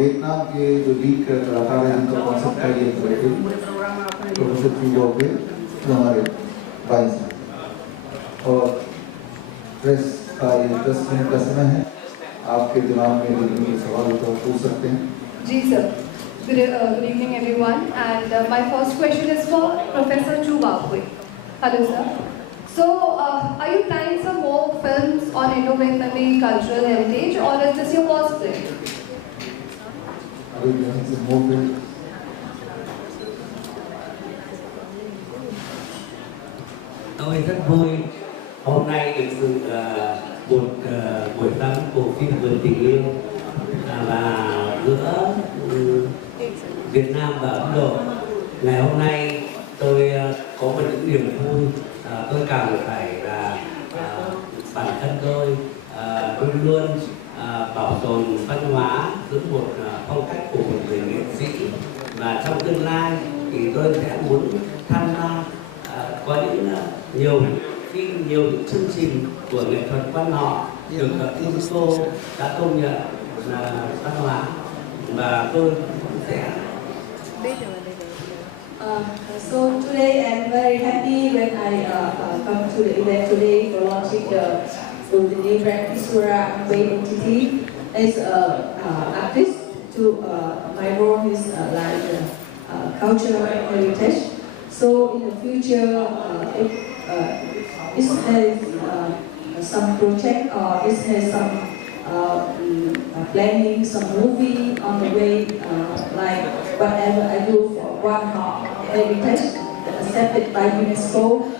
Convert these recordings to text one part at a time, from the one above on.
Vietnam के जो lead कलाकार हैं जिनका कॉन्सेप्ट है ये प्रोफेसर चू वाओ के जो हमारे भाई हैं और प्रेस का ये 10 मिनट का समय है। आपके दिमाग में जितने सवाल तो पूछ सकते हैं। जी sir. Good evening everyone, and my first question is for Professor Chu Wao. Hello sir. So are you planning some more films on Indo-Vietnamese cultural heritage, or is this your first film? Are you planning some more films? Tôi rất vui hôm nay được sự một buổi sáng của phim Vườn Tình Yêu và giữa Việt Nam và Ấn Độ. Ngày hôm nay tôi có một những niềm vui, tôi càng phải là bản thân tôi luôn luôn bảo tồn văn hóa giữ một phong cách của một người nghệ sĩ, và trong tương lai thì tôi sẽ muốn tham gia có những nhiều phim, nhiều những chương trình của nghệ thuật quan họ được UNESCO đã công nhận là văn hóa, và tôi sẽ So today I'm very happy when I come to the event today for launching the new brand Isura Amway OTT. As an artist, to my role is like cultural heritage. So in the future, if it has some project or it has some planning some movie on the way, like whatever I do for One Heart Heritage accepted by UNESCO,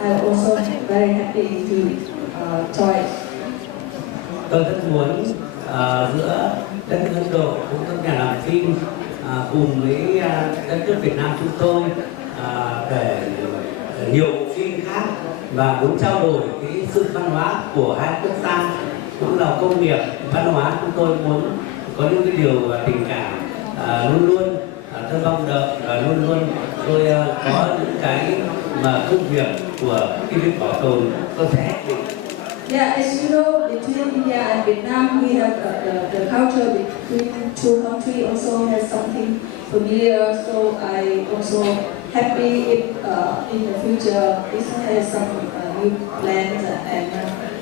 I'm also very happy to join. Tôi rất muốn giữa đất nước Ấn Độ cũng các nhà làm phim cùng với đất nước Việt Nam chúng tôi để nhiều bộ phim khác, và muốn trao đổi cái sự văn hóa của hai quốc gia cũng là công nghiệp văn hóa. Chúng tôi muốn có những cái điều tình cảm luôn luôn tôi mong đợi, luôn luôn tôi có những cái mà công việc của cái việc bảo tồn tôi sẽ hết mình. Yeah, as you know, between India and Vietnam, we have the culture between two countries also has something familiar. So I also happy if in the future this has some new plans and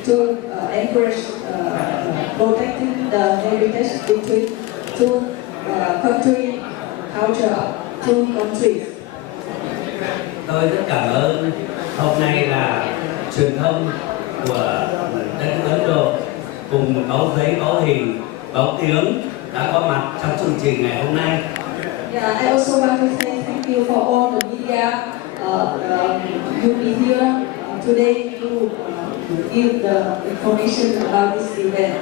to encourage protecting the heritage between two country culture, two countries. Tôi rất cảm ơn hôm nay là truyền thông của đất nước Ấn Độ cùng báo giấy, báo hình, báo tiếng đã có mặt trong chương trình ngày hôm nay. Yeah, I also want to say thank you for all the media. You be here today to give the information about this event.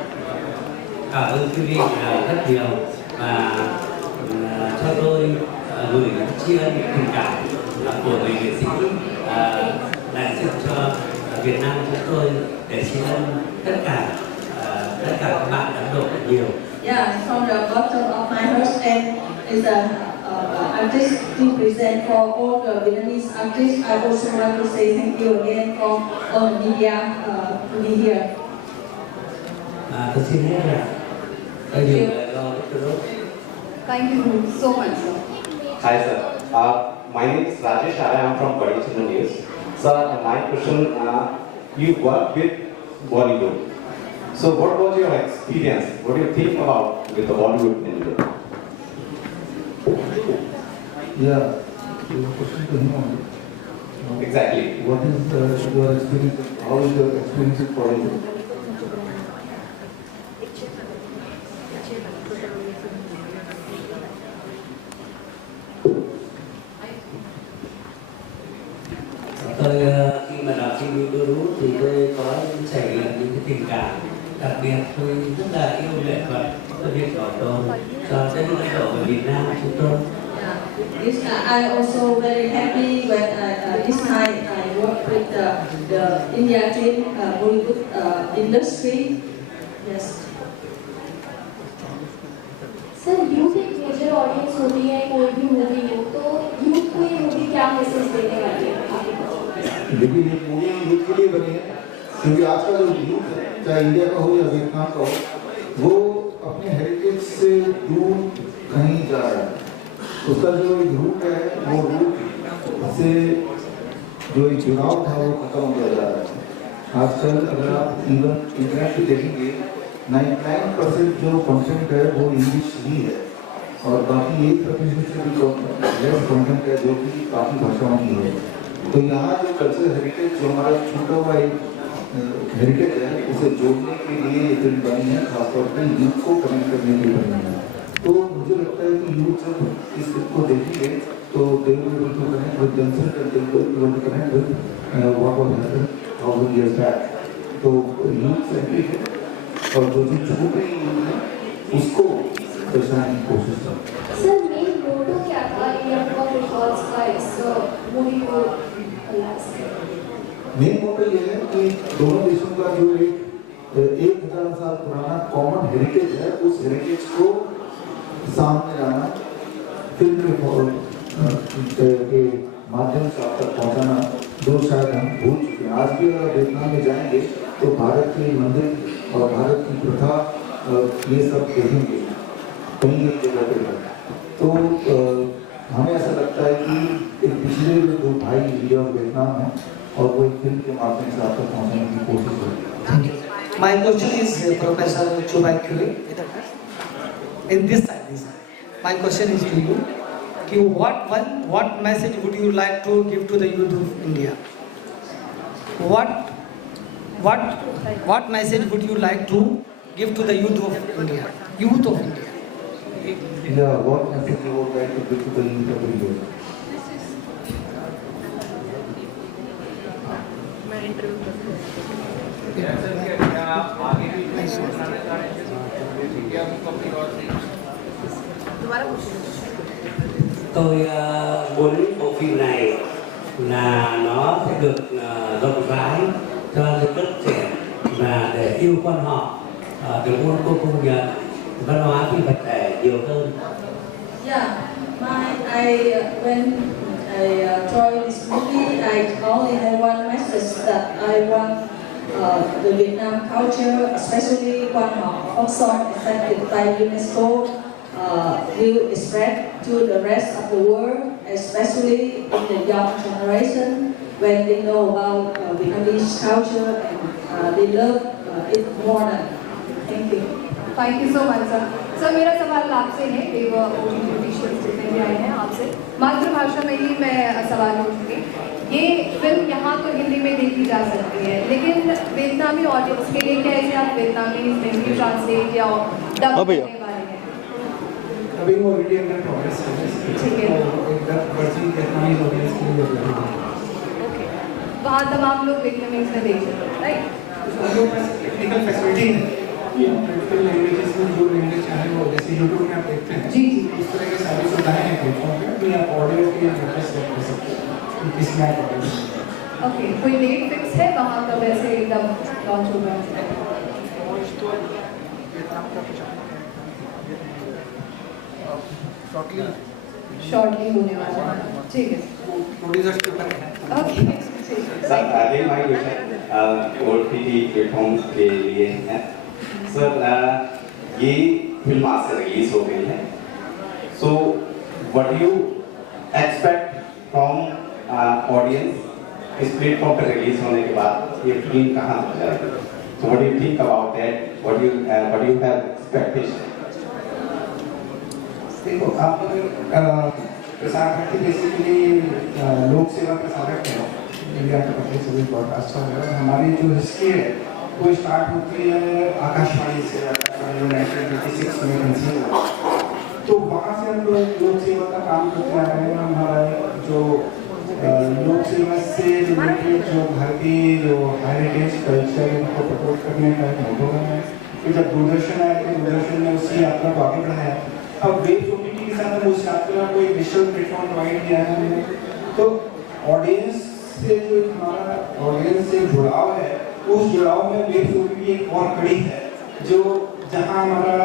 Cảm ơn quý vị rất nhiều, và cho tôi gửi tri ân tình cảm của người nghệ sĩ đại diện cho Việt Nam chúng tôi để tri ân tất cả các bạn Ấn Độ nhiều. Yeah, from the bottom of my heart, and is an artist to present for all the Vietnamese artists. I also want to say thank you again for all the media to be here. Tôi xin hết rồi. Tôi dừng lại lo Thank you so much sir. Hi sir, my name is Rajesh. I am from Channel News. Sir, my question: you work with Bollywood. So, what was your experience? What do you think about with the Bollywood in India? Yeah, your question to him only. Exactly. What is your experience? How is your experience with Bollywood? Tôi khi mà làm phim Bollywood thì tôi có trải nghiệm những cái tình cảm đặc biệt. Tôi rất là yêu nghệ thuật, tôi biết bảo tồn cho đất nước Ấn Độ và Việt Nam chúng tôi. This, I also very happy when this time I work with the India team, Bollywood industry. Yes. Sir youth एक major audience होती है कोई भी movie हो, तो youth को ये movie क्या मैसेज देने वाली है? लेकिन ये मूवी यूथ के लिए बनी है, क्योंकि आज का जो यूथ है, चाहे इंडिया का हो या वियतनाम का हो, वो अपने हेरिटेज से दूर उसका जो एक रूट है वो रूट से जो एक चुनाव था वो खत्म हो जा रहा है। आजकल अगर आप इवन इंटरनेट पे देखेंगे 99% जो कंटेंट है वो इंग्लिश ही है और बाकी 1% से भी लेस कंटेंट है जो कि काफ़ी भाषाओं की है। तो यहाँ जो कल्चरल हेरिटेज जो हमारा छूटा हुआ एक हेरिटेज है उसे जोड़ने के लिए ये फिल्म बनी है, खासतौर पर यूथ को कनेक्ट करने के लिए बनी है। तो मुझे लगता है कि यूथ जब इस फिल्म को देखेंगे तो they will be able to connect with themselves and they will be able to connect with what was happened 1000 years back. तो यूथ सेंट्रिक है और जो चीज छूट रही है उसको दर्शाने की कोशिश करें। सर मेन मोटो क्या था इंडियन रिकॉर्ड्स का इस मूवी को रिलीज करने? मेन मोटिव ये है कि दोनों देशों का जो एक 1000 साल पुराना कॉमन हेरिटेज है उस हेरिटेज को सामने लाना, फिल्म के माध्यम से आप तक पहुंचाना, जो शायद हम भूल चुके हैं। आज भी अगर वियतनाम में जाएंगे तो भारत के मंदिर और भारत की प्रथा ये सब देखेंगे कहीं एक जगह पे। तो हमें ऐसा लगता है कि एक पिछले जो भाई इंडिया और वियतनाम है और वो एक फिल्म के माध्यम से आप तक पहुँचने की कोशिश करेंगे। My question is Professor Chu Bai Kue. In this side, my question is to you. What message would you like to give to the youth of India? What message would you like to give to the youth of India? Youth of India. Yeah, what message you would like to give to the youth of India? Tôi muốn bộ phim này là nó sẽ được rộng rãi cho những lớp trẻ và để yêu quan họ, được môn cô công nhận văn hóa phi vật thể nhiều hơn. Yeah, when I joined this movie, I only had one message that I want the Vietnam culture, especially quan họ, folk song accepted by UNESCO, will spread to the rest of the world, especially in the young generation, when they know about Vietnamese culture and they love it more than. Thank you. Thank you so much sir. Sir मेरा सवाल आपसे है कि वो auditions जितने भी आए हैं आपसे मातृभाषा में ही मैं सवाल पूछूंगी। ये फिल्म यहाँ तो हिंदी में देखी जा सकती है लेकिन वियतनामी ऑडियंस के लिए कैसे आप वियतनामी हिंदी ट्रांसलेट या डब करने वाले हैं? अभी वो ऑलरेडी अंडर प्रोग्रेस है। ठीक है। एक डब वर्जन वियतनामी ऑडियंस के लिए अवेलेबल है। ओके, वहाँ तमाम लोग वियतनामीज में देख सकते हैं, राइट? उसमें टेक्निकल फैसिलिटी है कि मल्टीपल लैंग्वेजेस में जो लैंग्वेज चाहे वो जैसे यूट्यूब में आप देखते हैं जी उस तरह की सारी सुविधाएं हैं प्लेटफॉर्म पे कि आप ऑडियो की इंटरफेस सेट कर सकते हैं कि किस में आप ऑडियो। ओके, कोई डेट फिक्स है वहाँ कब ऐसे एकदम लॉन्च होगा? शॉर्टली होने वाला है, ठीक है। प्रोड्यूसर्स के ऊपर है। ओके, सर अगले माय क्वेश्चन ओटीटी प्लेटफॉर्म के लिए है। सर ये फिल्म आज से रिलीज हो गई है, so what do you expect from audience इस प्लेटफॉर्म पर रिलीज होने के बाद ये फिल्म कहाँ तक जाएगी? So what do you think about that? What do you have expectation? देखो आप अगर प्रसार भारती बेसिकली लोक सेवा प्रसारक है इंडिया का पहले सभी ब्रॉडकास्टर है। हमारी जो हिस्ट्री है वो स्टार्ट होती है आकाशवाणी से, 1986 में कंसीव हुआ। तो वहाँ से हम लोग लोक सेवा का काम करते आ रहे हैं। हमारा जो लोक सेवा से रिलेटेड जो भारतीय जो हेरिटेज कल्चर उनको प्रमोट करने का एक मोटो है। तो जब दूरदर्शन आया तो दूरदर्शन ने उसी यात्रा को आगे बढ़ाया। अब वेब ओटीटी के साथ हम उस यात्रा को एक डिजिटल प्लेटफॉर्म प्रोवाइड किया है हमने। तो ऑडियंस से जो हमारा ऑडियंस से जुड़ाव है उस जुड़ाव में वेब ओटीटी एक और कड़ी है जो जहां हमारा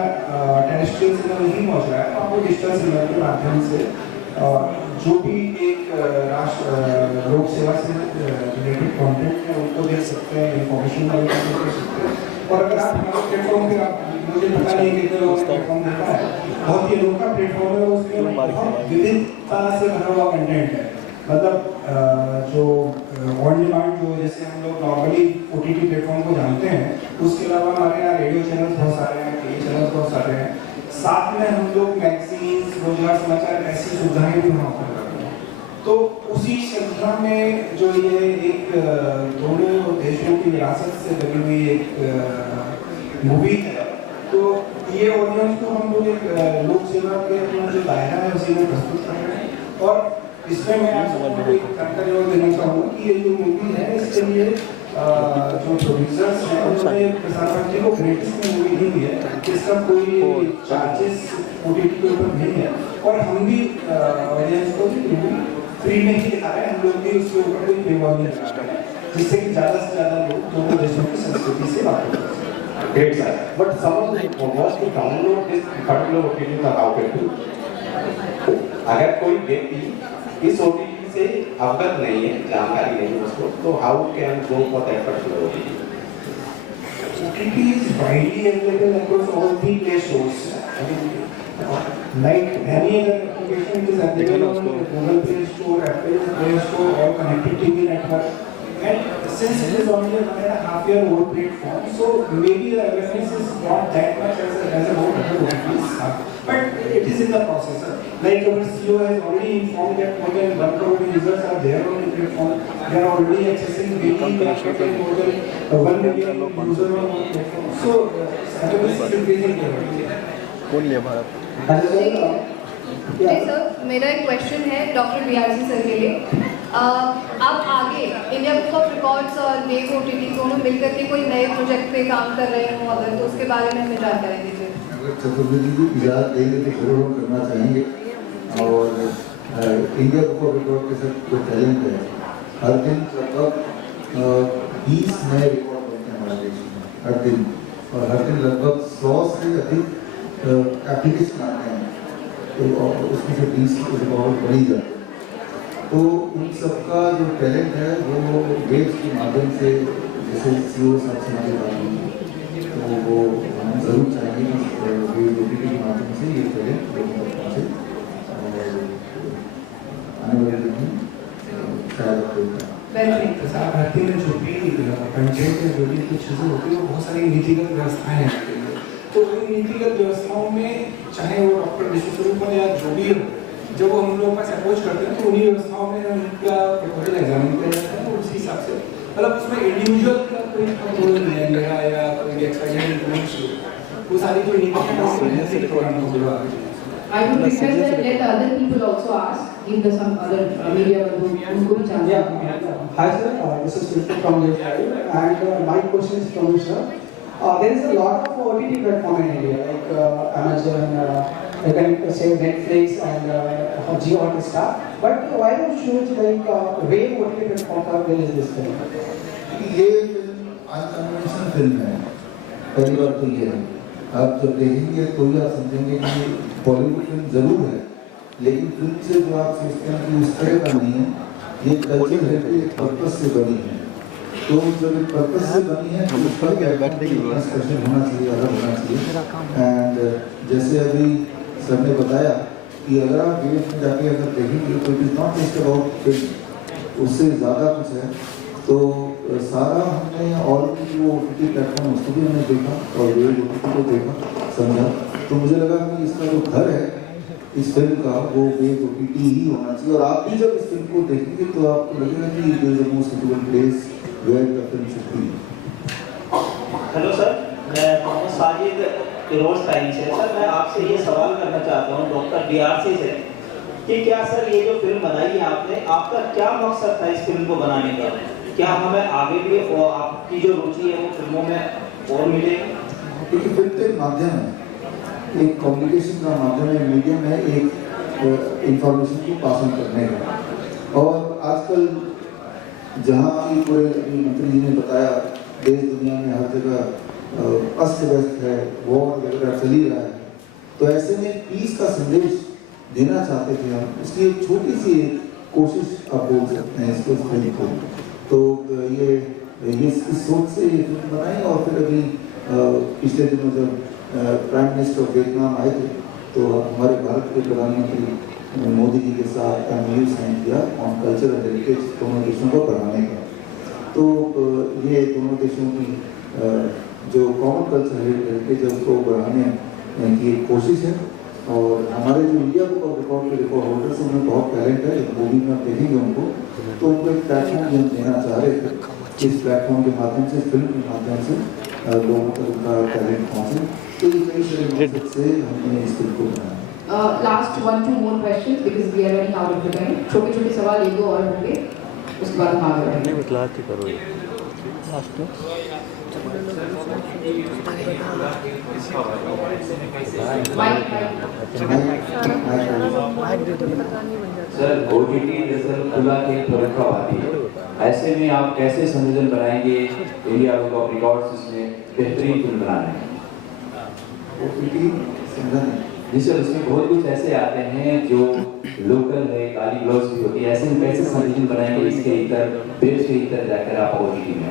टेरेस्ट्रियल सिग्नल नहीं पहुंच रहा है तो आपको डिजिटल सिग्नल के माध्यम से जो भी एक राष्ट्र लोक सेवा से रिलेटेड कंटेंट है उनको देख सकते हैं, इंफॉर्मेशन का देख सकते हैं। और अगर आप हमारे प्लेटफॉर्म पे आप मुझे पता नहीं कितने लोग प्लेटफॉर्म देखा है बहुत ही अनोखा प्लेटफॉर्म है, उसमें बहुत विविधता से भरा हुआ कंटेंट है। मतलब जो ऑन डिमांड जो जैसे हम लोग नॉर्मली OTT प्लेटफॉर्म को जानते हैं, उसके अलावा हमारे यहाँ रेडियो चैनल्स बहुत सारे हैं, टीवी चैनल्स बहुत सारे हैं, साथ में हम लोग मैगजीन्स, रोजगार समाचार, ऐसी सुविधाएं भी वहाँ पर करते हैं। तो उसी श्रृंखला में जो ये एक दोनों देशों की विरासत से लगी हुई एक मूवी है, तो ये ऑडियंस को हम लोग एक लोक सेवा के अपना जो दायरा है उसी में प्रस्तुत कर रहे हैं। और इसमें मैं आप सबको एक जानकारी और देना चाहूँगा कि ये जो मूवी है इसके लिए जो प्रोड्यूसर्स हैं उन्होंने प्रसार भारती को ग्रेटिस में मूवी नहीं दी है, इसका कोई चार्जेस OTT के ऊपर नहीं है, और हम भी ऑडियंस को भी मूवी फ्री में ही दिखा रहे हैं, हम लोग भी उसके ऊपर कोई पेवॉल नहीं लगा रहे हैं, जिससे कि ज़्यादा से ज़्यादा लोग दोनों देशों की संस्कृति से वाकिफ हो सकें। Great, sir. But someone wants to download this particular OTT का how can do? अगर कोई व्यक्ति इस OTT से अवगत नहीं है, जानकारी नहीं है उसको, तो how can go for that particular OTT? OTT is widely available across all the Play stores. Like any other application, it is available on Google Play Store, Apple Play Store, or Connected TV Network. And since it is only a 1.5-year-old platform, so maybe the awareness is not that much as a whole other OTTs have. But it is in the process. Like our CEO has already informed that more than 1 crore users are there on the platform. They are already accessing daily more than 1 million users on the platform. So awareness is increasing there. जी sir, मेरा एक question है doctor BRC sir के लिए। आप आगे India book of records और wave OTT दोनों मिलकर के कोई नए प्रोजेक्ट पे काम कर रहे हो अगर, तो उसके बारे में हमें जानकारी दीजिए। अगर चतुर्वेदी जी इजाज़त देंगे तो जरूर हम करना चाहेंगे। और इंडिया बुक ऑफ रिकॉर्ड के साथ जो टैलेंट है, हर दिन लगभग 20 नए रिकॉर्ड बनते हैं हमारे देश में हर दिन, और हर दिन लगभग 100 से अधिक एप्लीकेशन आते हैं, तो उसमें से 20 रिकॉर्ड बनी जाते हैं। तो उन सबका जो टैलेंट है वो वेव्स के माध्यम से, जैसे CEO साहब से हमारी बात हुई, तो वो हम जरूर चाहेंगे कि वेव OTT के माध्यम से ये टैलेंट लोगों तक पहुँचे, और आने वाले दिन में शायद प्रसार भारती में जो भी कंटेंट में जो भी कुछ चीज़ें होती है वो बहुत सारी नीतिगत व्यवस्थाएं हैं, तो उन नीतिगत व्यवस्थाओं में चाहे वो डॉक्टर विश्वस्वरूप हो या जो भी हो, जब वो हम लोग पास अप्रोच करते हैं तो उन्हीं व्यवस्थाओं में उनका प्रपोजल एग्जामिन किया जाता है, उसी हिसाब से मतलब उसमें इंडिविजुअल का कोई प्रपोजल नहीं है मेरा या कोई एक्सपेरिमेंट, वो सारी जो नीतियाँ I would request that let other people also ask, give the some other media who could chance. Hi sir, this is Krishna from your side, and my question is from you sir. There is a lot of OTT platform in India, like Amazon, you can say Netflix and Jio Hotstar. But why don't you choose like Wave OTT platform for release this film? ये film unconventional film है, पहली बात तो ये है। आप जब देखेंगे तो ही आप समझेंगे कि बॉलीवुड फिल्म जरूर है, लेकिन फिल्म से जो आप सोचते हैं कि उस तरह का नहीं है, ये कल्चर है कि एक पर्पस से बनी है। तो जब एक पर्पस से बनी है तो उसका स्पेशल होना चाहिए, अलग होना चाहिए। एंड जैसे अभी सर ने बताया कि अगर आप वेव में जाके अगर देखेंगे तो it is not just about film, उससे ज़्यादा कुछ है। तो सारा हमने और जो OTT प्लेटफॉर्म उसको भी हमने देखा और वेव OTT को देखा, समझा, तो मुझे लगा कि इसका जो घर है इस फिल्म का वो वेव OTT ही होना चाहिए। और आप भी जब इस फिल्म को देखेंगे तो आपको लगेगा कि it is the most suitable place where the film should be. Hello sir, मैं मोहम्मद साजिद फिरोज टाइम से। सर मैं आपसे ये सवाल करना चाहता हूँ डॉक्टर BRC से कि क्या सर ये जो फिल्म बनाई है आपने, आपका क्या मकसद था इस फिल्म को बनाने का? क्या हमें आगे भी और आपकी जो रुचि है वो फिल्मों में और मिलेगी? क्योंकि फिल्म एक माध्यम है, एक कम्युनिकेशन का माध्यम है, मीडियम है, एक इंफॉर्मेशन को पास ऑन करने का। और आजकल जहाँ की पूरे मंत्री जी ने बताया देश दुनिया में हर जगह अस्त व्यस्त है, वॉर वगैरह चल ही रहा है, तो ऐसे में पीस का संदेश देना चाहते थे हम, उसकी एक छोटी सी कोशिश आप बोल सकते हैं इसको, इस फिल्म को। तो ये इस सोच से ये फिल्म बनाई। और फिर अभी पिछले दिनों जब प्राइम मिनिस्टर ऑफ वियतनाम आए थे तो हमारे भारत के प्रधानमंत्री मोदी जी के साथ MOU साइन किया ऑन कल्चरल हेरिटेज दोनों देशों को बढ़ाने का। तो ये दोनों देशों की जो कॉमन कल्चरल हेरिटेज है उसको बढ़ाने की कोशिश है। और हमारे जो इंडिया बुक ऑफ रिकॉर्ड के रिकॉर्ड होल्डर्स हैं उनमें बहुत टैलेंट है, मूवी में आप देखेंगे उनको, तो उनको एक प्लेटफॉर्म हम देना चाह रहे थे। इस प्लेटफॉर्म के माध्यम से, फिल्म के माध्यम से लोगों तक उनका टैलेंट पहुँचे, तो ये कई सारे मकसद से हमने इस फिल्म को बनाया। Last 1-2 more questions because we are running out of the time. छोटे छोटे सवाल एक दो और होंगे, उसके बाद हम आगे बढ़ेंगे। सर OTT दरअसल खुला के फरकवादी है, ऐसे में आप कैसे संयोजन बनाएंगे इंडिया बुक ऑफ रिकॉर्ड्स इसमें बेहतरीन फिल्म बनाने में? जी सर, उसमें बहुत कुछ ऐसे आते हैं जो लोकल है, गाली ग्लोज भी होती है, ऐसे में कैसे संयोजन बनाएंगे इसके इतर देश के इतर जाकर आप OTT में?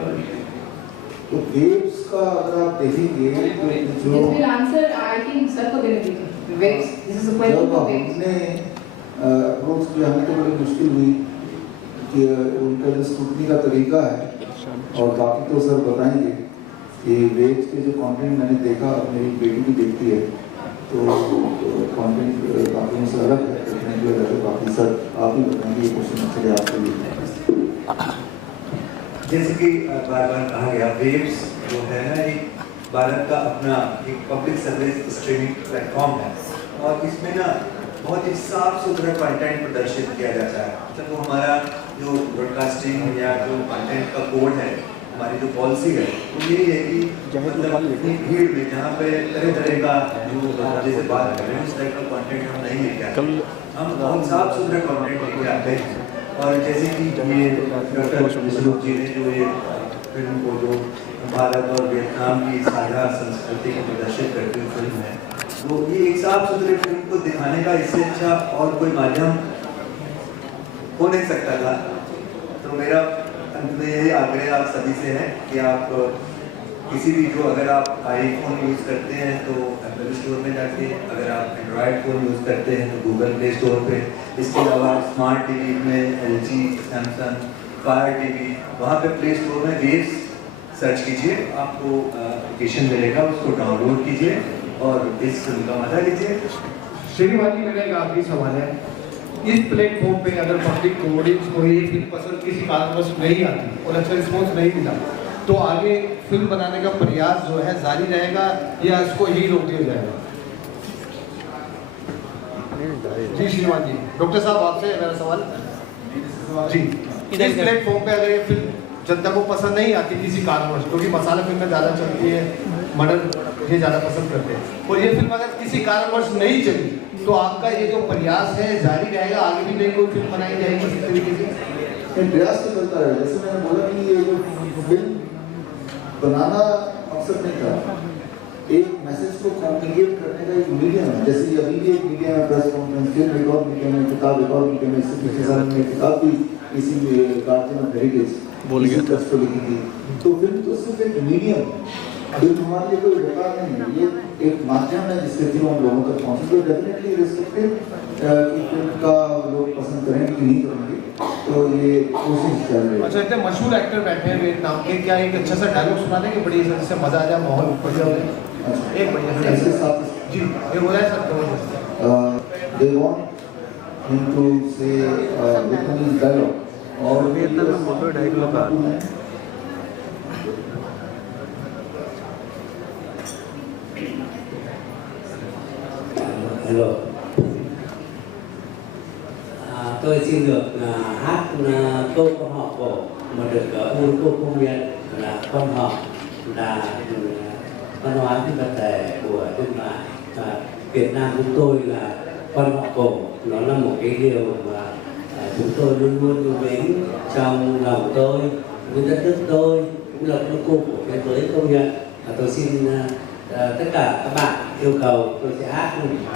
तो वेव्स का अगर आप देखेंगे तो जो This will answer, I think sir को देने दीजिए। Waves, this is a question for waves। हमने अप्रोच किया, हमें तो बड़ी मुश्किल हुई कि उनका जो स्क्रूटनी का तरीका है, और बाकी तो सर बताएंगे कि वेव्स के जो कंटेंट मैंने देखा, मेरी बेटी भी देखती है, तो कंटेंट बाकी से अलग है, देखने के लिए बाकी सर आप ही बताएंगे, ये क्वेश्चन चले आपके लिए। जैसे कि बार बार कहा गया, वेव्स जो है ना एक भारत का अपना एक पब्लिक सर्विस स्ट्रीमिंग प्लेटफॉर्म है, और इसमें ना बहुत ही साफ सुथरा कंटेंट प्रदर्शित किया जाता है। मतलब वो हमारा जो ब्रॉडकास्टिंग या जो कंटेंट का कोड है, हमारी जो पॉलिसी है, वो यही है कि मतलब इतनी भीड़ में जहाँ पे तरह तरह का जो जैसे बात कर रहे हैं उस टाइप का कंटेंट हम नहीं लेके आते, हम बहुत साफ सुथरा कंटेंट लेके आते हैं। और जैसे कि ये डॉक्टर विष्णुप जी ने जो ये फिल्म को जो भारत और वियतनाम की साझा संस्कृति को प्रदर्शित करती हुई फिल्म है, तो ये एक साफ सुथरे फिल्म को दिखाने का इससे अच्छा और कोई माध्यम हो नहीं सकता था। तो मेरा अंत में यही आग्रह आप सभी से है कि आप किसी भी जो अगर आप iPhone यूज़ करते हैं तो एप्पल स्टोर में जाके, अगर आप एंड्रॉयड फ़ोन यूज़ करते हैं तो गूगल प्ले स्टोर पे, इसके अलावा स्मार्ट टीवी में LG, सैमसंग, फायर टीवी, वहाँ पे प्ले स्टोर में वेव्स सर्च कीजिए, आपको एप्लीकेशन मिलेगा, उसको डाउनलोड कीजिए और इस फिल्म का मजा लीजिए। श्रीवाजी, मेरा एक आखिरी सवाल है, इस प्लेटफॉर्म पे अगर पब्लिक को, ऑडियंस को ये फिल्म पसंद किसी कारणवश नहीं आती और अच्छा रिस्पॉन्स नहीं मिला, तो आगे फिल्म बनाने का प्रयास जो है जारी रहेगा या इसको ही रोक दिया जाएगा? जी श्रीमान जी, डॉक्टर साहब आपसे मेरा सवाल जी, इस प्लेटफॉर्म पे अगर ये फिल्म जनता को पसंद नहीं आती किसी कारणवश, क्योंकि मसाला फिल्में ज़्यादा चलती है, मर्डर ये ज़्यादा पसंद करते हैं, और ये फिल्म अगर किसी कारणवश नहीं चली, तो आपका ये जो प्रयास है जारी रहेगा, आगे भी नहीं कोई फिल्म बनाई जाएगी इस तरीके से? प्रयास तो करता है, जैसे मैंने बोला कि ये जो फिल्म बनाना मकसद नहीं था, एक मैसेज को कम्युनिकेट करने का एक मीडियम है। जैसे अभी भी एक मीडियम है, प्रेस कॉन्फ्रेंस, फिल्म एक और मीडियम है, किताब एक और मीडियम है। इससे पिछले साल में किताब भी इसी गार्जियन ऑफ हेरिटेज बोल गया था उसको लिखी थी। तो फिल्म तो सिर्फ एक मीडियम है, फिल्म हमारे लिए कोई व्यापार नहीं है, ये एक माध्यम है जिसके थ्रू हम लोगों तक पहुँचे। तो डेफिनेटली रिस्पेक्टेड कि फिल्म का लोग पसंद करेंगे कि नहीं करेंगे, तो ये कोशिश कर रहे हैं। अच्छा, इतने मशहूर एक्टर बैठे हैं वियतनाम के, क्या एक अच्छा सा डायलॉग सुना देंगे बढ़िया सा, जिससे मजा आ जाए, माहौल बढ़िया हो जाए? एक बढ़िया ऐसे साथ जी, ये हो जाए sir? They want him to say Vietnamese dialogue, और वियतनाम में बोलो डायलॉग का Hello. Tôi xin được hát câu họ cổ mà được Uông Cô công nhận là quan họ, là văn hóa phi vật thể của nhân loại, và Việt Nam chúng tôi là quan họ cổ. Nó là một cái điều mà chúng tôi luôn luôn yêu mến trong lòng tôi, với đất nước tôi, cũng là nước cô của thế giới công nhận. Tôi xin tất cả các bạn yêu cầu tôi sẽ hát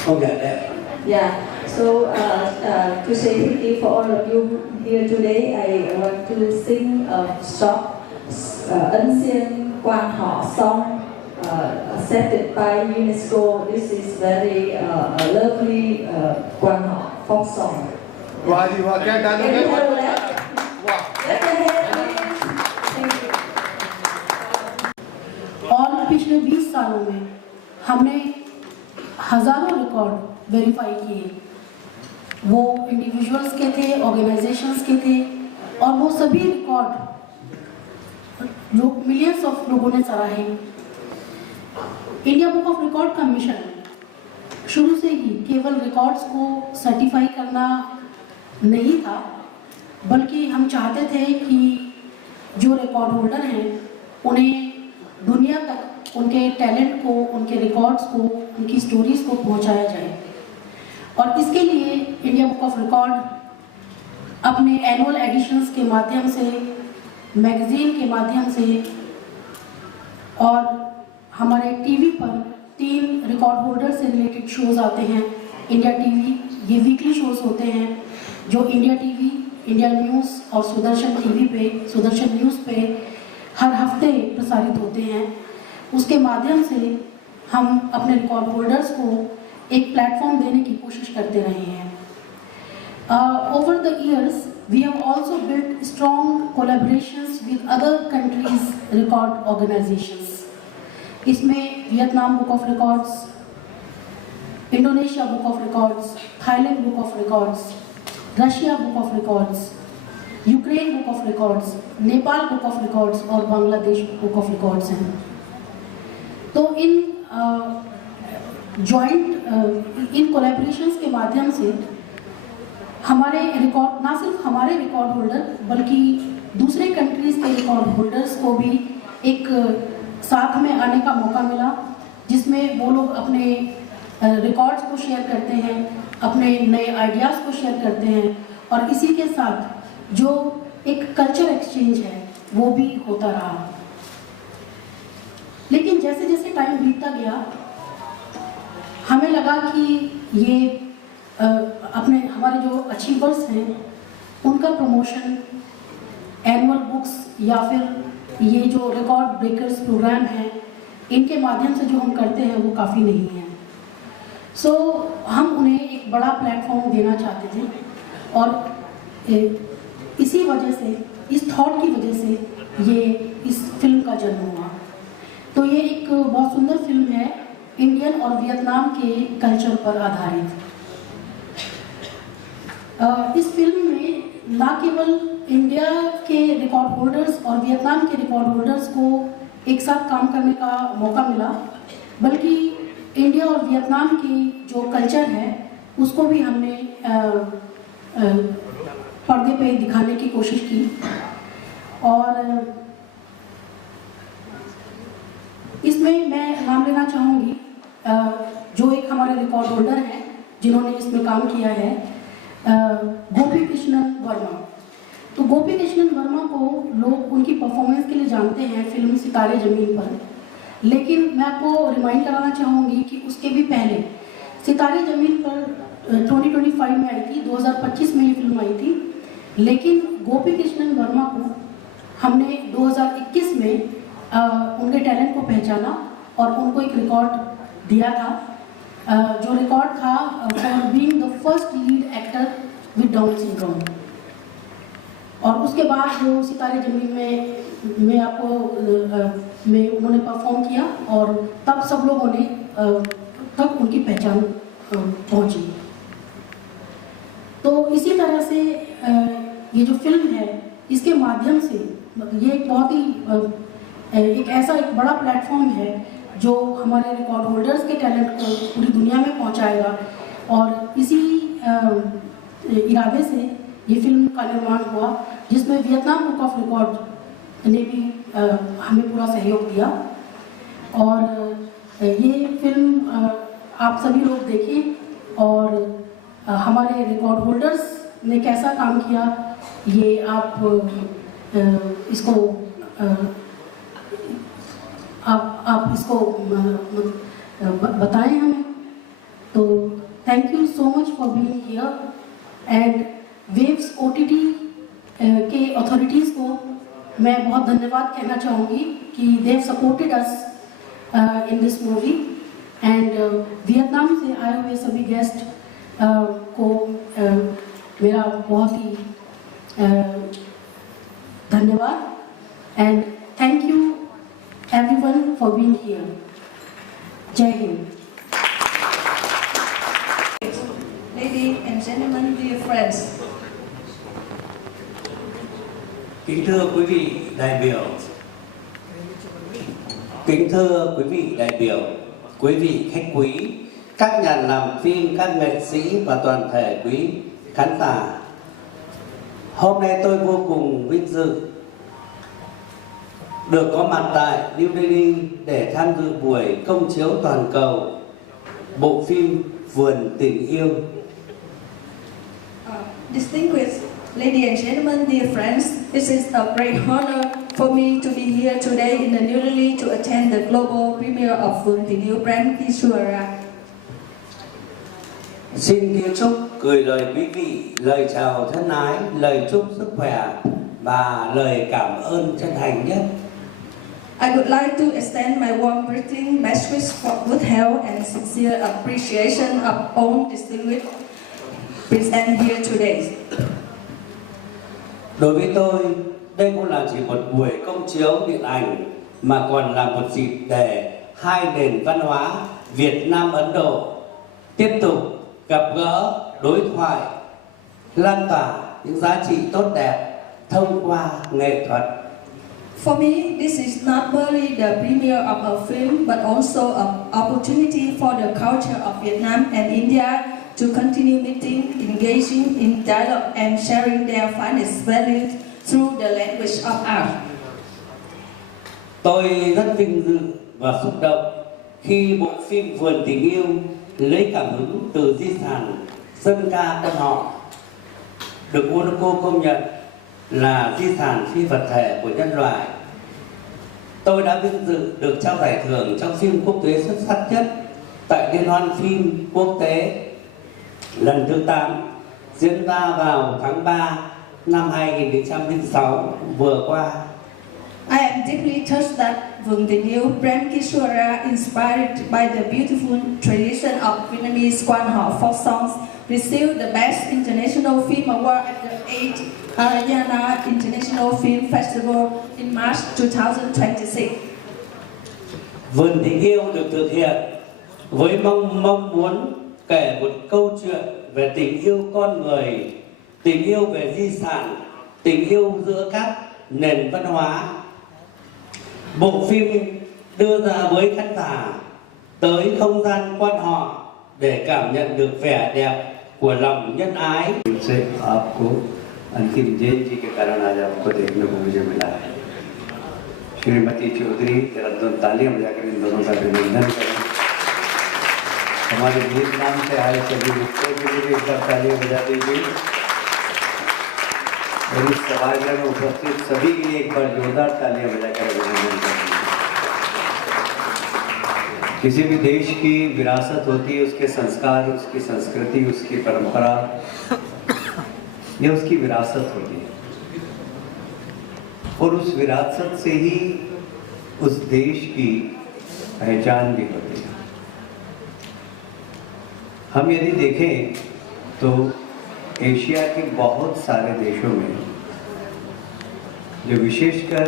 không nhận đấy. Yeah, so to say thank you for all of you here today, I want to sing a short Ấn Xiên Quan Họ song accepted by UNESCO. This is very lovely Guangdong folk song. वाह जी वाह, क्या dialogue है, वाह। और पिछले 20 सालों में हमने हजारों रिकॉर्ड वेरीफाई किए, वो इंडिविजुअल्स के थे, ऑर्गेनाइजेशंस के थे, और वो सभी रिकॉर्ड लोग मिलियंस ऑफ लोगों ने सराहे। इंडिया बुक ऑफ रिकॉर्ड का मिशन शुरू से ही केवल रिकॉर्ड्स को सर्टिफाई करना नहीं था, बल्कि हम चाहते थे कि जो रिकॉर्ड होल्डर हैं उन्हें दुनिया तक उनके टैलेंट को, उनके रिकॉर्ड्स को, उनकी स्टोरीज को पहुंचाया जाए। और इसके लिए इंडिया बुक ऑफ रिकॉर्ड अपने एनुअल एडिशंस के माध्यम से, मैगजीन के माध्यम से, और हमारे टीवी पर 3 रिकॉर्ड होल्डर से रिलेटेड शोज आते हैं। इंडिया टीवी, ये वीकली शोज होते हैं जो इंडिया टीवी, इंडिया न्यूज़ और सुदर्शन टीवी पे, सुदर्शन न्यूज़ पे हर हफ्ते प्रसारित होते हैं। उसके माध्यम से हम अपने रिकॉर्ड होल्डर्स को एक प्लेटफॉर्म देने की कोशिश करते रहे हैं। Over the years, we have also built strong collaborations with other countries' record organizations. इसमें Vietnam book of records, Indonesia book of records, Thailand book of records, Russia book of records, Ukraine book of records, Nepal book of records और Bangladesh book of records हैं। तो इन collaborations के माध्यम से हमारे record, ना सिर्फ हमारे रिकॉर्ड होल्डर बल्कि दूसरे कंट्रीज़ के रिकॉर्ड होल्डर्स को भी एक साथ में आने का मौका मिला, जिसमें वो लोग अपने रिकॉर्ड्स को शेयर करते हैं, अपने नए आइडियाज़ को शेयर करते हैं, और इसी के साथ जो एक कल्चर एक्सचेंज है वो भी होता रहा। लेकिन जैसे जैसे टाइम बीतता गया, हमें लगा कि ये अपने हमारे जो अचीवर्स हैं उनका प्रमोशन एनुअल बुक्स या फिर ये जो रिकॉर्ड ब्रेकर्स प्रोग्राम है, इनके माध्यम से जो हम करते हैं वो काफ़ी नहीं है। सो हम उन्हें एक बड़ा प्लेटफॉर्म देना चाहते थे, और इसी वजह से, इस थॉट की वजह से ये इस फिल्म का जन्म हुआ। तो ये एक बहुत सुंदर फिल्म है, इंडियन और वियतनाम के कल्चर पर आधारित। इस फिल्म में ना केवल इंडिया के रिकॉर्ड होल्डर्स और वियतनाम के रिकॉर्ड होल्डर्स को एक साथ काम करने का मौका मिला, बल्कि इंडिया और वियतनाम की जो कल्चर है उसको भी हमने पर्दे पे दिखाने की कोशिश की। और इसमें मैं नाम लेना चाहूँगी जो एक हमारे रिकॉर्ड होल्डर हैं जिन्होंने इसमें काम किया है, गोपी कृष्णन वर्मा। तो गोपी कृष्णन वर्मा को लोग उनकी परफॉर्मेंस के लिए जानते हैं फिल्म सितारे ज़मीन पर, लेकिन मैं आपको रिमाइंड कराना चाहूँगी कि उसके भी पहले सितारे ज़मीन पर 2025 में आई थी, 2025 में ये फिल्म आई थी, लेकिन गोपी कृष्णन वर्मा को हमने 2021 में उनके टैलेंट को पहचाना और उनको एक रिकॉर्ड दिया था, जो रिकॉर्ड था for being the first lead actor with down syndrome. और उसके बाद जो सितारे ज़मीन में आपको में उन्होंने परफॉर्म किया, और तब सब लोगों ने तब उनकी पहचान पहुंची। तो इसी तरह से ये जो फिल्म है, इसके माध्यम से ये एक बहुत ही एक ऐसा एक बड़ा प्लेटफॉर्म है जो हमारे रिकॉर्ड होल्डर्स के टैलेंट को पूरी दुनिया में पहुंचाएगा, और इसी इरादे से ये फिल्म का निर्माण हुआ, जिसमें वियतनाम बुक ऑफ रिकॉर्ड ने भी हमें पूरा सहयोग दिया। और ये फिल्म आप सभी लोग देखें, और हमारे रिकॉर्ड होल्डर्स ने कैसा काम किया ये आप इसको बताएं हमें। तो thank you so much for being here, and waves OTT के अथॉरिटीज़ को मैं बहुत धन्यवाद कहना चाहूँगी कि they have supported us in this movie. And Vietnam से आए हुए सभी गेस्ट को मेरा बहुत ही धन्यवाद. And thank you everyone for being here. Jai Hind. Ladies and gentlemen, dear friends. Kính thưa quý vị đại biểu, kính thưa quý vị đại biểu, quý vị khách quý, các nhà làm phim, các nghệ sĩ và toàn thể quý khán giả. Hôm nay tôi vô cùng vinh dự được có mặt tại New Delhi để tham dự buổi công chiếu toàn cầu bộ phim Vườn Tình Yêu. Distinguished ladies and gentlemen, dear friends, it is a great honor for me to be here today in the New Delhi to attend the global premiere of Vườn Tình Yêu Prem Kishore. Xin kính chúc gửi lời quý vị lời chào thân ái, lời chúc sức khỏe và lời cảm ơn chân thành nhất. I would like to extend my warm greeting, best wishes for good health and sincere appreciation of all distinguished present here today. Đối với tôi, đây cũng là chỉ một buổi công chiếu điện ảnh mà còn là một dịp để hai nền văn hóa Việt Nam Ấn Độ tiếp tục gặp gỡ, đối thoại, lan tỏa những giá trị tốt đẹp thông qua nghệ thuật. For me, this is not merely the premiere of a film, but also an opportunity for the culture of Vietnam and India to continue meeting, engaging in dialogue and sharing their finest values through the language of art. Tôi rất vinh dự và xúc động khi bộ phim Vườn Tình Yêu lấy cảm hứng từ di sản dân ca quan họ được UNESCO công nhận là di sản phi vật thể của nhân loại. Tôi đã vinh dự được trao giải thưởng trong phim quốc tế xuất sắc nhất tại Liên hoan phim quốc tế lần thứ 8 diễn ra vào tháng 3 năm 2006 vừa qua. I am deeply touched that Vườn Tình Yêu Prem Kishore, inspired by the beautiful tradition of Vietnamese quan họ folk songs, received the Best International Film Award at the 8th Haryana International Film Festival in March 2026. Vườn Tình Yêu được thực hiện với mong muốn kể một câu chuyện về tình yêu con người, tình yêu về di sản, tình yêu giữa các nền văn hóa. Bộ phim đưa ra với khán giả tới không gian quan họ để cảm nhận được vẻ đẹp của lòng nhân ái. से आपको अंतिम जैन जी के कारण आज आपको देखने को मुझे मिला है। श्रीमती चौधरी तरद्दुन तालियां बजाकर इन दोनों का अभिनंदन करें। हमारे वियतनाम से आए सभी मित्रों के लिए एक बार तालियां बजा दीजिए और इस समारोह में उपस्थित सभी के लिए एक बार जोरदार तालियां बजाकर अभिनंदन करें। किसी भी देश की विरासत होती है, उसके संस्कार, उसकी संस्कृति, उसकी परंपरा, यह उसकी विरासत होती है और उस विरासत से ही उस देश की पहचान भी होती है। हम यदि देखें तो एशिया के बहुत सारे देशों में, जो विशेषकर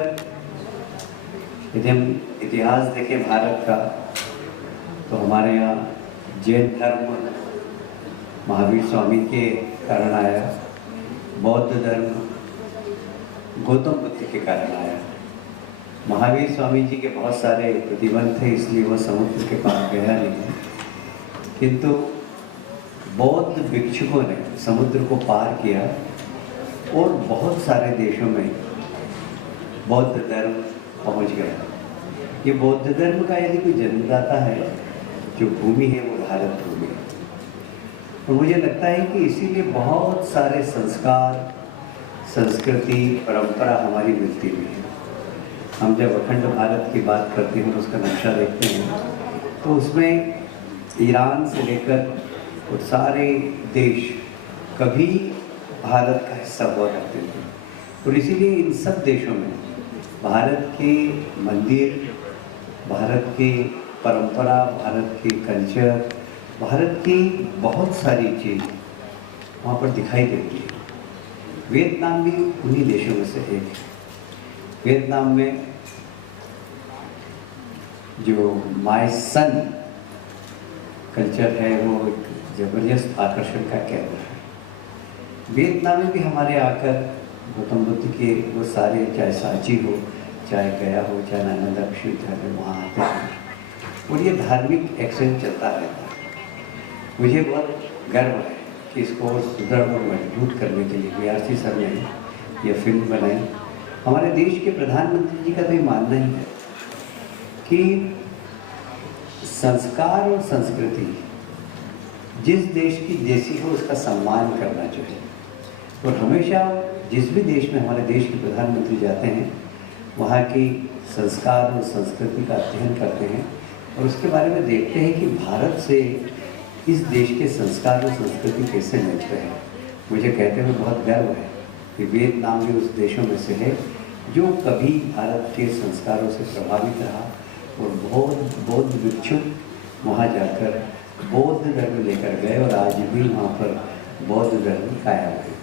यदि हम इतिहास देखें भारत का, तो हमारे यहाँ जैन धर्म महावीर स्वामी के कारण आया, बौद्ध धर्म गौतम बुद्ध के कारण आया। महावीर स्वामी जी के बहुत सारे प्रतिबंध थे, इसलिए वो समुद्र के पार गया नहीं, किंतु बौद्ध भिक्षुकों ने समुद्र को पार किया और बहुत सारे देशों में बौद्ध धर्म पहुंच गया। ये बौद्ध धर्म का यदि कोई जन्मदाता है, जो भूमि है, वो भारत भूमि है। तो मुझे लगता है कि इसीलिए बहुत सारे संस्कार, संस्कृति, परंपरा हमारी मिलती हुई है। हम जब अखंड भारत की बात करते हैं, उसका नक्शा देखते हैं, तो उसमें ईरान से लेकर वो सारे देश कभी भारत का हिस्सा हुआ करते थे और इसीलिए इन सब देशों में भारत के मंदिर, भारत की परंपरा, भारत की कल्चर, भारत की बहुत सारी चीज़ वहाँ पर दिखाई देती है। वियतनाम भी उन्हीं देशों में से एक है। वियतनाम में जो माय सन कल्चर है वो एक जबरदस्त आकर्षण का केंद्र है। वियतनाम में भी हमारे आकर गौतम बुद्ध के वो सारे, चाहे सांची हो, चाहे गया हो, चाहे नालंदा विश्वविद्यालय, वहाँ आते हैं और ये धार्मिक एक्शन चलता रहता है। मुझे बहुत गर्व है कि इसको और सुदृढ़ और मजबूत करने के लिए बीआरसी सर ने यह फिल्म बनाई। हमारे देश के प्रधानमंत्री जी का तो ये मानना ही है कि संस्कार और संस्कृति जिस देश की जैसी हो उसका सम्मान करना चाहिए। और हमेशा जिस भी देश में हमारे देश के प्रधानमंत्री जाते हैं वहाँ की संस्कार और संस्कृति का अध्ययन करते हैं और उसके बारे में देखते हैं कि भारत से इस देश के संस्कार और संस्कृति कैसे मिलते हैं। मुझे कहते हुए बहुत गर्व है कि वियतनाम भी उस देशों में से है जो कभी भारत के संस्कारों से प्रभावित रहा और बौद्ध भिक्षुक वहाँ जाकर बौद्ध धर्म लेकर गए और आज भी वहाँ पर बौद्ध धर्म कायम है।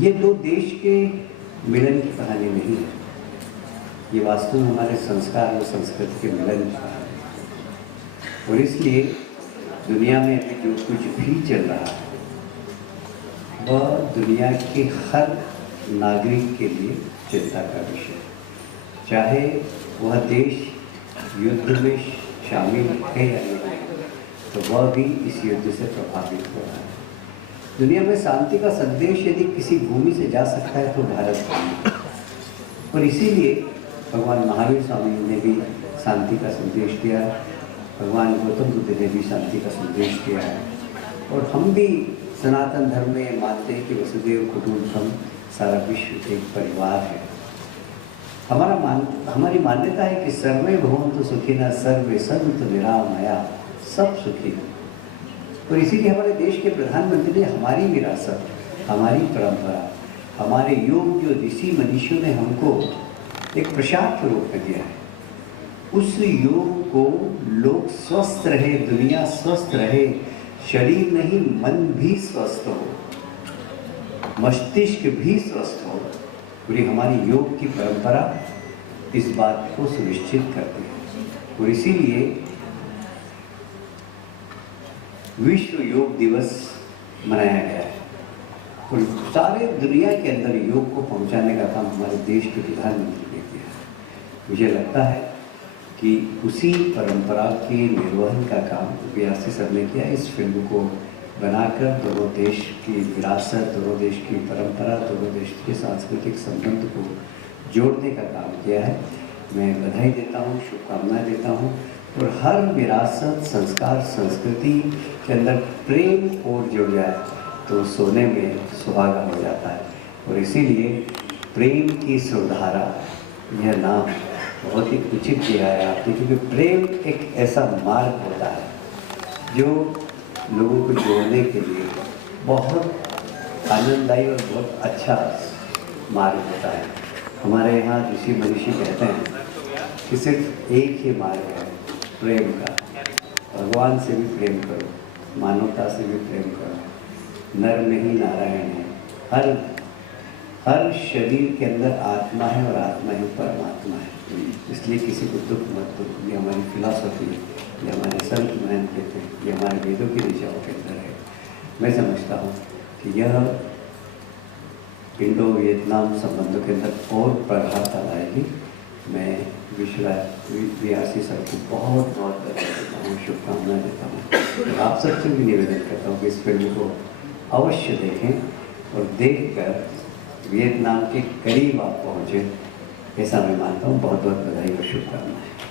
ये दो देश के मिलन की कहानी नहीं है, ये वास्तव में हमारे संस्कार और संस्कृति के मिलन की कहानी है। और इसलिए दुनिया में अभी जो कुछ भी चल रहा है वह दुनिया के हर नागरिक के लिए चिंता का विषय है, चाहे वह देश युद्ध में शामिल है या नहीं, तो वह भी इस युद्ध से प्रभावित हो रहा है। दुनिया में शांति का संदेश यदि किसी भूमि से जा सकता है तो भारत का, और इसीलिए भगवान महावीर स्वामी ने भी शांति का संदेश दिया, भगवान गौतम बुद्ध ने भी शांति का संदेश दिया है। और हम भी सनातन धर्म में मानते हैं कि वसुदेव कुटुंबकम, सारा विश्व एक परिवार है। हमारी मान्यता है कि सर्वे भवन्तु सुखिनः, सर्वे सन्तु निरामया, सब सुखी। और इसीलिए हमारे देश के प्रधानमंत्री ने हमारी विरासत, हमारी परंपरा, हमारे योग जो ऋषि मनीषियों ने हमको एक प्रसाद के रूप में दिया है, उस योग को लोग स्वस्थ रहे, दुनिया स्वस्थ रहे, शरीर नहीं मन भी स्वस्थ हो, मस्तिष्क भी स्वस्थ हो, पूरी हमारी योग की परंपरा इस बात को सुनिश्चित करती है। और इसीलिए विश्व योग दिवस मनाया गया है और सारे दुनिया के अंदर योग को पहुंचाने का काम हमारे देश के प्रधानमंत्री ने किया है। मुझे लगता है कि उसी परंपरा के निर्वहन का काम बीआरसी सर ने किया। इस फिल्म को बनाकर दोनों देश की विरासत, दोनों देश की परंपरा, दोनों देश के सांस्कृतिक संबंध को जोड़ने का काम किया है। मैं बधाई देता हूँ, शुभकामनाएं देता हूँ। और हर विरासत, संस्कार, संस्कृति के अंदर प्रेम और जुड़ जाए तो सोने में सुहागा हो जाता है। और इसीलिए प्रेम की सुधारा यह नाम बहुत ही उचित दिया है आपने, क्योंकि प्रेम एक ऐसा मार्ग होता है जो लोगों को जोड़ने के लिए बहुत आनंददायी और बहुत अच्छा मार्ग होता है। हमारे यहाँ ऋषि मनीषी कहते हैं कि सिर्फ एक ही मार्ग है प्रेम का। भगवान से भी प्रेम करो, मानवता से भी प्रेम करो। नर में ही नारायण है, हर शरीर के अंदर आत्मा है और आत्मा ही परमात्मा है। इसलिए किसी को दुख मत दो, ये हमारी फिलॉसफी है, ये हमारे संत महंत कहते हैं, ये हमारे वेदों की ऋचाओं के अंदर है। मैं समझता हूँ कि यह इंडो वियतनाम संबंधों के अंदर और प्रभावता लाएगी। मैं बीआरसी सर को बहुत बहुत बधाई देता हूँ, शुभकामनाएं देता हूँ। आप सबसे भी निवेदन करता हूँ कि इस फिल्म को अवश्य देखें और देखकर वियतनाम के करीब आप पहुँचे, ऐसा मैं मानता हूँ। बहुत बहुत बधाई और शुभकामनाएं।